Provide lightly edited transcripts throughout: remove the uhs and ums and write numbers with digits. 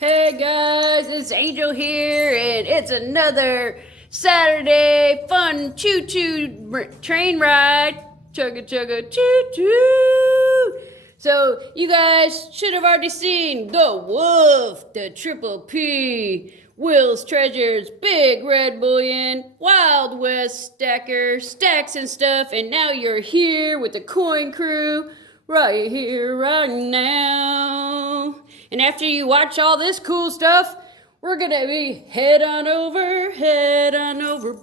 Hey guys, it's Angel here, and it's another Saturday fun choo-choo train ride. Chugga chugga choo-choo. So you guys should have already seen the Wulf, the Triple P, Will's Treasures, Big Red Bullion, Wild West Stacker, Stacks and stuff, and now you're here with the Coin Crew right here, right now. And after you watch all this cool stuff, we're gonna be head on over,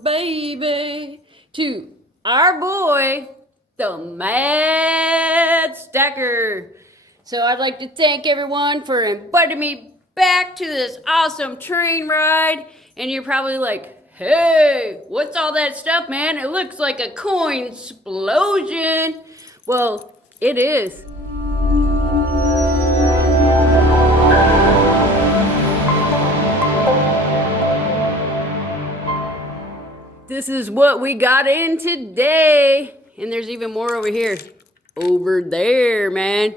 baby, to our boy, the Mad Stacker. So I'd like to thank everyone for inviting me back to this awesome train ride. And you're probably like, hey, what's all that stuff, man? It looks like a coin explosion. Well, it is. This is what we got in today. And there's even more over here. Over there, man.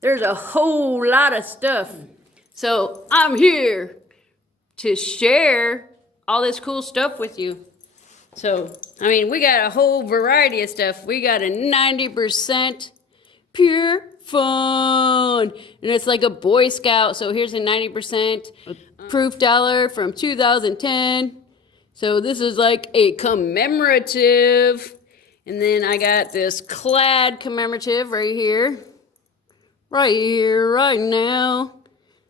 There's a whole lot of stuff. So I'm here to share all this cool stuff with you. So, I mean, we got a whole variety of stuff. We got a 90% pure fun. And it's like a Boy Scout. So here's a 90% proof dollar from 2010. So this is like a commemorative. And then I got this clad commemorative right here. Right now.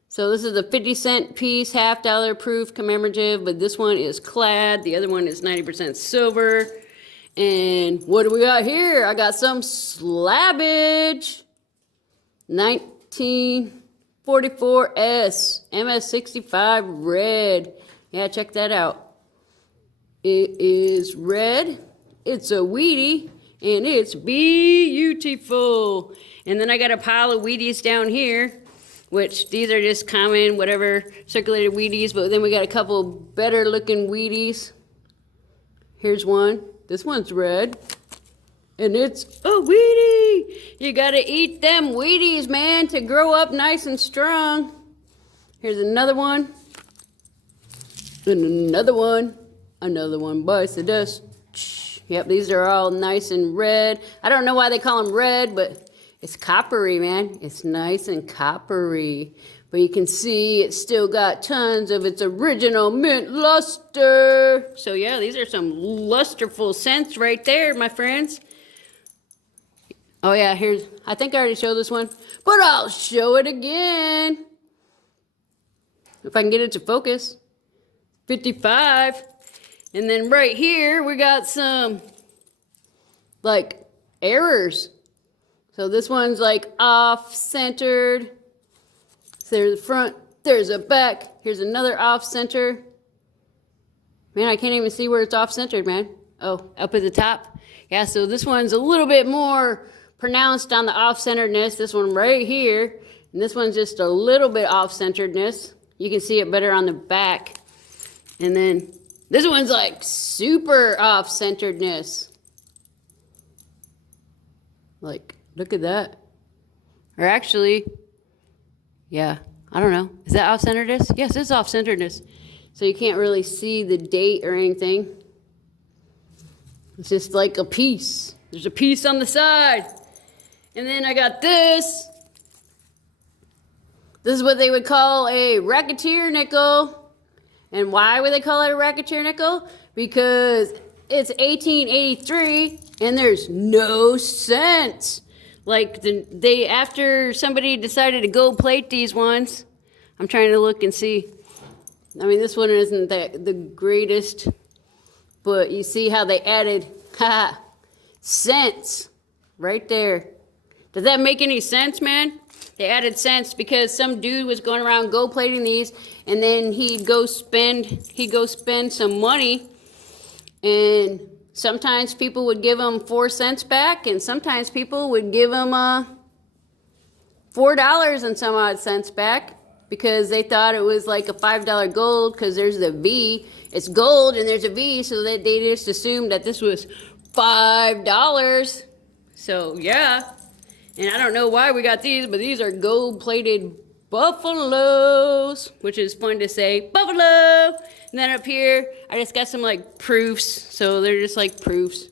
So this is a 50-cent piece, $half proof commemorative, but this one is clad. The other one is 90% silver. And what do we got here? I got some slabbage. 1944S, MS65 red. Yeah, check that out. It is red. It's a Wheatie, and it's beautiful. And then I got a pile of Wheaties down here, which these are just common, whatever, circulated Wheaties. But then we got a couple better looking Wheaties. Here's one. This one's red. And it's a Wheatie. You gotta eat them Wheaties, man, to grow up nice and strong. Here's another one. And another one. Another one bites the dust. Yep, these are all nice and red. I don't know why they call them red, but it's coppery, man. It's nice and coppery. But you can see it's still got tons of its original mint luster. So yeah, these are some lusterful scents right there, my friends. Oh yeah, here's, I think I already showed this one, but I'll show it again. If I can get it to focus. 55. And then right here, we got some, like, errors. So this one's, like, off-centered. So there's a front, there's a back. Here's another off-center. Man, I can't even see where it's off-centered, man. Oh, up at the top. Yeah, so this one's a little bit more pronounced on the off-centeredness. This one right here. And this one's just a little bit off-centeredness. You can see it better on the back. And then this one's like super off-centeredness. Like, look at that. Or actually, yeah, I don't know. Is that off-centeredness? Yes, it's off-centeredness. So you can't really see the date or anything. It's just like a piece. There's a piece on the side. And then I got this. This is what they would call a racketeer nickel. And why would they call it a racketeer nickel? Because it's 1883 and there's no cents. Like after somebody decided to gold plate these ones, I'm trying to look and see. I mean, this one isn't the greatest, but you see how they added cents right there. Does that make any sense, man? They added cents because some dude was going around gold plating these, and then he'd go spend some money, and sometimes people would give him 4 cents back, and sometimes people would give him $4 and some odd cents back because they thought it was like a $5 gold because there's the V. It's gold and there's a V, so that they just assumed that this was $5. So yeah. And I don't know why we got these, but these are gold-plated buffaloes, which is fun to say, buffalo. And then up here, I just got some like proofs. So they're just like proofs.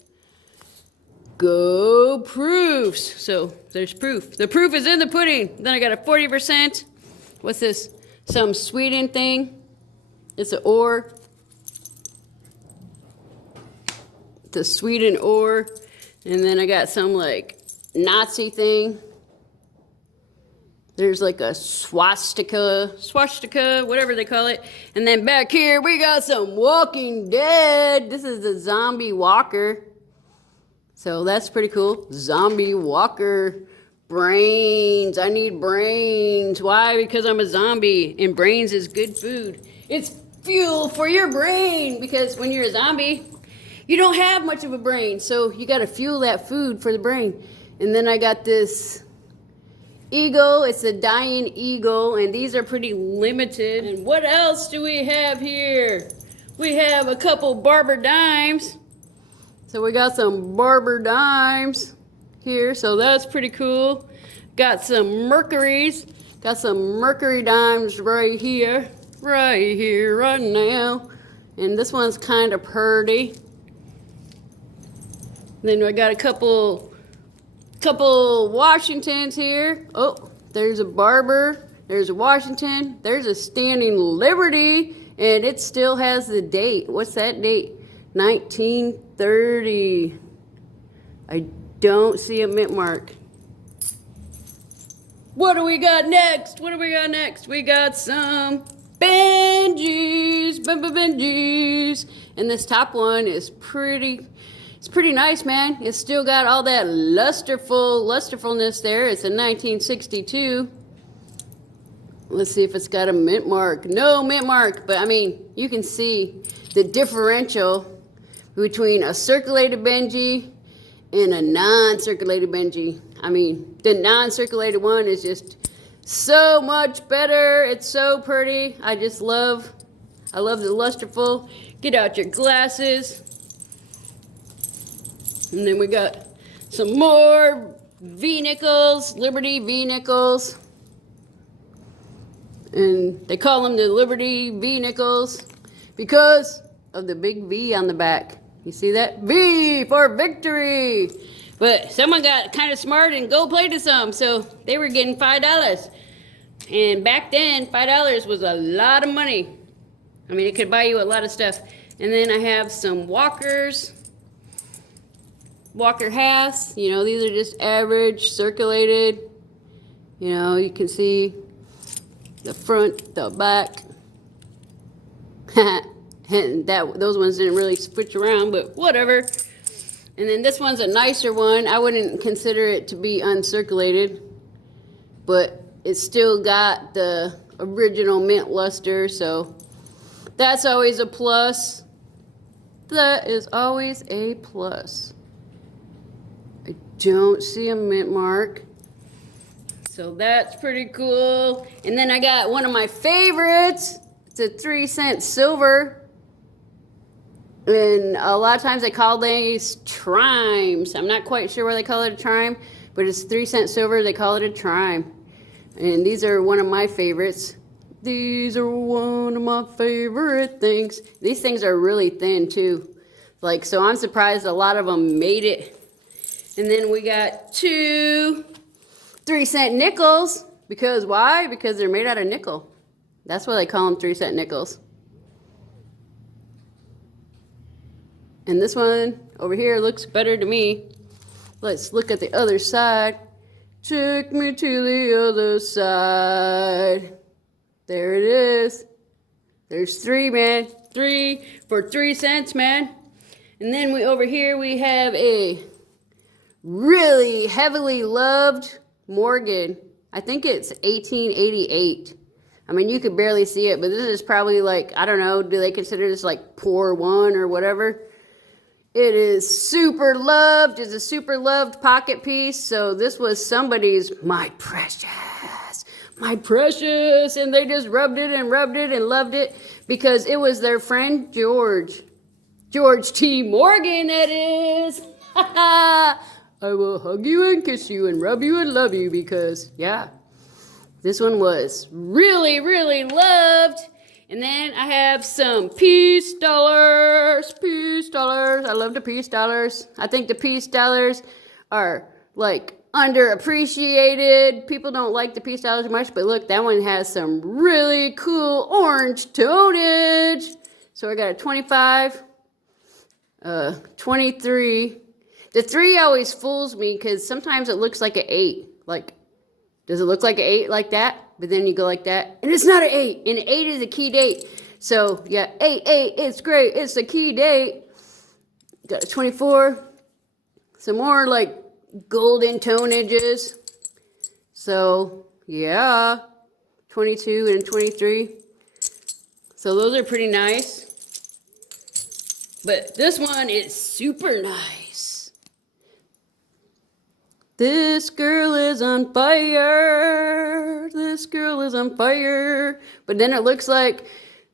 Go proofs. So there's proof. The proof is in the pudding. Then I got a 40%. What's this? Some Sweden thing. It's an ore. It's a Sweden ore. And then I got some like Nazi thing. There's like a swastika, whatever they call it. And then back here, we got some Walking Dead. This is the zombie walker. So that's pretty cool. Zombie walker. Brains. I need brains. Why? Because I'm a zombie. And brains is good food. It's fuel for your brain. Because when you're a zombie, you don't have much of a brain. So you got to fuel that food for the brain. And then I got this eagle. It's a dying eagle. And these are pretty limited. And what else do we have here? We have a couple Barber dimes. So we got some Barber dimes here, so that's pretty cool. Got some Mercuries. Got some Mercury dimes right here, right now. And this one's kind of pretty. Then I got a couple Washingtons here. Oh, there's a Barber. There's a Washington. There's a Standing Liberty, and it still has the date. What's that date? 1930. I don't see a mint mark. What do we got next? We got some Benjis. Benjis. And this top one is pretty nice, man. It's still got all that lusterfulness there. It's a 1962. Let's see if it's got a mint mark. No mint mark, but I mean, you can see the differential between a circulated Benji and a non-circulated Benji. I mean, the non-circulated one is just so much better. It's so pretty. I love the lusterful. Get out your glasses. And then we got some more V-nickels, Liberty V-nickels. And they call them the Liberty V-nickels because of the big V on the back. You see that? V for victory. But someone got kind of smart and gold plated some, so they were getting $5. And back then, $5 was a lot of money. I mean, it could buy you a lot of stuff. And then I have some Walkers. Walker halves. You know, these are just average, circulated. You know, you can see the front, the back. And those ones didn't really switch around, but whatever. And then this one's a nicer one. I wouldn't consider it to be uncirculated, but it's still got the original mint luster, so that's always a plus. That is always a plus. I don't see a mint mark. So that's pretty cool. And then I got one of my favorites. It's a 3-cent silver. And a lot of times they call these trimes. I'm not quite sure why they call it a trime, but it's 3-cent silver. They call it a trime. And these are one of my favorites. These are one of my favorite things. These things are really thin too. Like, so I'm surprised a lot of them made it. And then we got 2 3-cent nickels. Because why? Because they're made out of nickel. That's why they call them 3-cent nickels. And this one over here looks better to me. Let's look at the other side. Take me to the other side. There it is. There's 3, man. 3 for 3 cents, man. And then over here we have a really heavily loved Morgan. I think it's 1888. I mean, you could barely see it, but this is probably like, I don't know, do they consider this like pour 1 or whatever? It is super loved. It's a super loved pocket piece. So this was somebody's, my precious. And they just rubbed it and loved it because it was their friend George T. Morgan, that is. I will hug you and kiss you and rub you and love you because, yeah, This one was really, really loved. And then I have some peace dollars. Peace dollars. I love the peace dollars. I think the peace dollars are like underappreciated. People don't like the peace dollars much, but look, that one has some really cool orange tonnage. So I got a 25, 23. The 3 always fools me because sometimes it looks like an 8. Like, does it look like an 8 like that? But then you go like that, and it's not an 8. And 8 is a key date. So yeah, 8, it's great. It's a key date. Got a 24. Some more like golden tonnages. So yeah, 22 and 23. So those are pretty nice. But this one is super nice. This girl is on fire. This girl is on fire. But then it looks like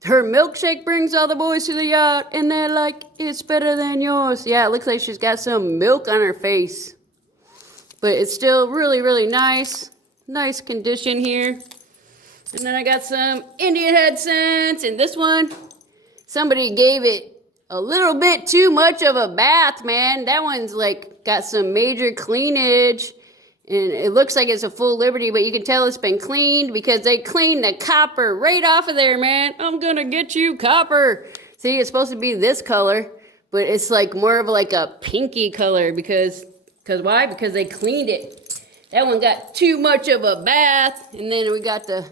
her milkshake brings all the boys to the yacht, and they're like, it's better than yours. Yeah, it looks like she's got some milk on her face. But it's still really, really nice. Nice condition here. And then I got some Indian head scents. And this one, somebody gave it a little bit too much of a bath, man. That one's like got some major cleanage. And it looks like it's a full Liberty, but you can tell it's been cleaned because they cleaned the copper right off of there, man. I'm gonna get you copper. See, it's supposed to be this color, but it's like more of like a pinky color because why? Because they cleaned it. That one got too much of a bath. And then we got the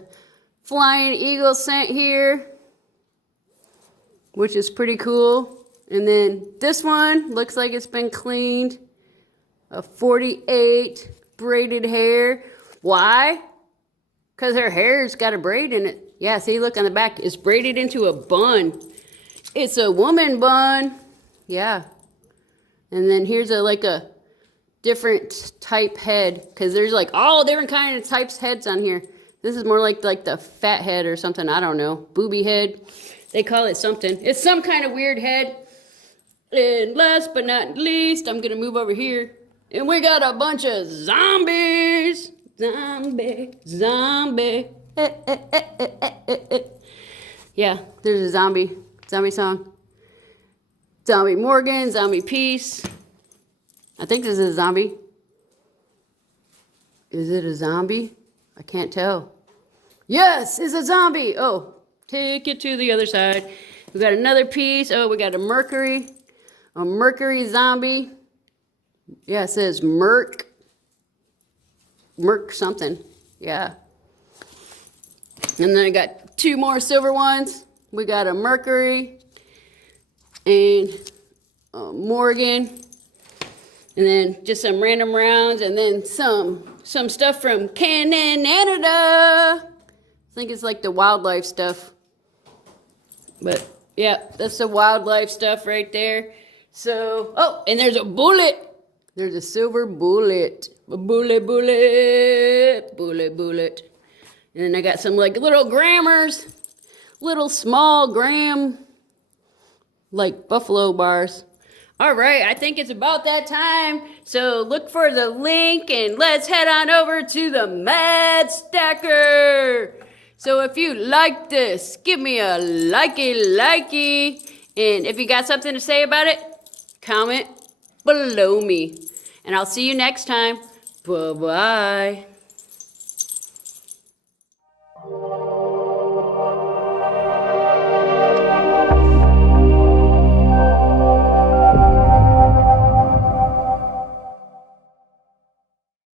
Flying Eagle scent here, which is pretty cool. And then this one looks like it's been cleaned. A 48 braided hair. Why? Because her hair's got a braid in it. Yeah, see, look on the back. It's braided into a bun. It's a woman bun. Yeah. And then here's like a different type head. Because there's like all different kind of types heads on here. This is more like the fat head or something. I don't know. Booby head. They call it something. It's some kind of weird head. And last but not least, I'm going to move over here. And we got a bunch of zombies. Zombie. Yeah, there's a zombie song. Zombie Morgan, Zombie Peace. I think this is a zombie. Is it a zombie? I can't tell. Yes, it's a zombie. Oh, take it to the other side. We got another piece. Oh, we got a Mercury zombie. Yeah, it says Merc something. Yeah. And then I got 2 more silver ones. We got a Mercury and a Morgan. And then just some random rounds. And then some stuff from Canada. I think it's like the wildlife stuff. But yeah, that's the wildlife stuff right there. So, oh, and there's a bullet. There's a silver bullet. A bullet. And then I got some like little grammars. Little small gram, like buffalo bars. All right, I think it's about that time. So look for the link and let's head on over to the Mad Stacker. So if you like this, give me a likey. And if you got something to say about it, comment below me. And I'll see you next time. Bye-bye.